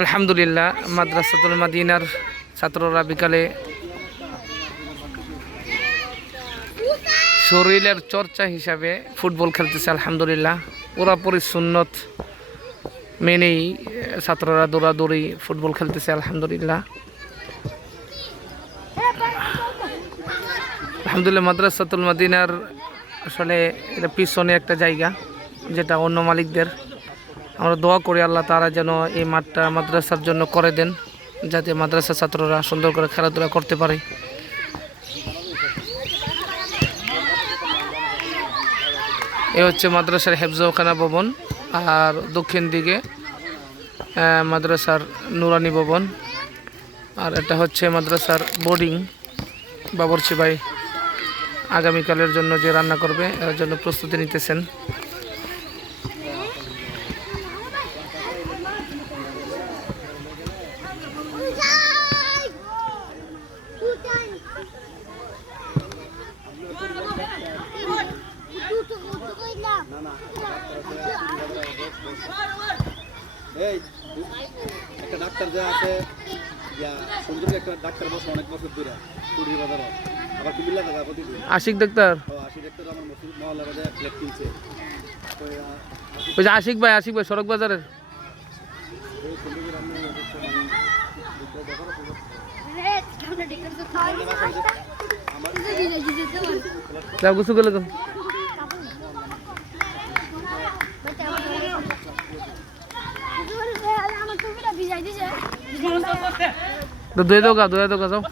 আলহামদুলিল্লাহ মাদ্রাসাতুল মাদিনার ছাত্ররা বিকালে শরীরের চর্চা হিসাবে ফুটবল খেলতেছে। আলহামদুলিল্লাহ পুরাপুরি সুন্নত মেনেই ছাত্ররা দৌড়াদৌড়ি ফুটবল খেলতেছে। আলহামদুলিল্লাহ আলহামদুলিল্লাহ মাদ্রাসাতুল মাদিনার আসলে এটা পিছনে একটা জায়গা যেটা অন্য মালিকদের। আমরা দোয়া করি আল্লাহ তাআলা যেন এই মাঠটা মাদ্রাসার জন্য করে দেন, যাতে মাদ্রাসার ছাত্ররা সুন্দর করে খেলাধুলা করতে পারে। এ হচ্ছে মাদ্রাসার হেফজখানা ভবন, আর দক্ষিণ দিকে মাদ্রাসার নুরানি ভবন, আর এটা হচ্ছে মাদ্রাসার বোর্ডিং। বাবরচি ভাই আগামীকালের জন্য যে রান্না করবে এর জন্য প্রস্তুতি নিতেছেন। একটা ডাক্তার যে আছে সুন্দর একটা ডাক্তার বসে অনেক বছর ধরে কুড়ি বাজার আবার কুমিল্লা থাকা প্রতিদিন আশিক ডাক্তার আশিক ডাক্তার আমার মহল্লা বাজারে ফ্ল্যাট কিনছে। ওই যে আশিক ভাই সড়ক বাজারের গুছু গেলে ধুয়ে দাও যাও।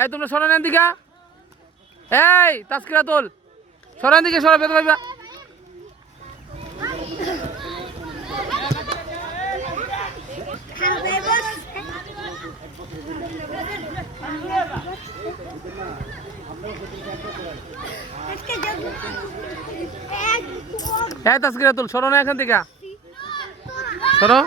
এই তোমরা সরান দিকা, এই তাসকিরা তোল সরান দিকে সরা বেদ ভাইবা। এই তাসকিরা তোল সরো না এখান থেকে সরো।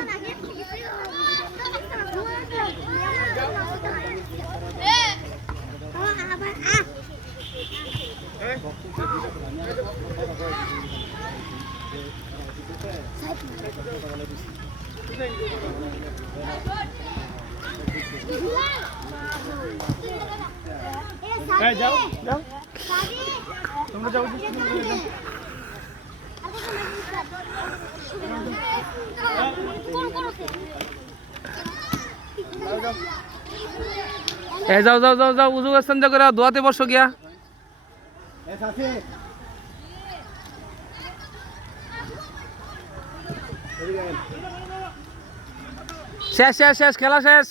যাও তোমরা যাও। যাও উজু স্থান করে দোয়াতে বসো গিয়া। শেষ খেলা শেষ।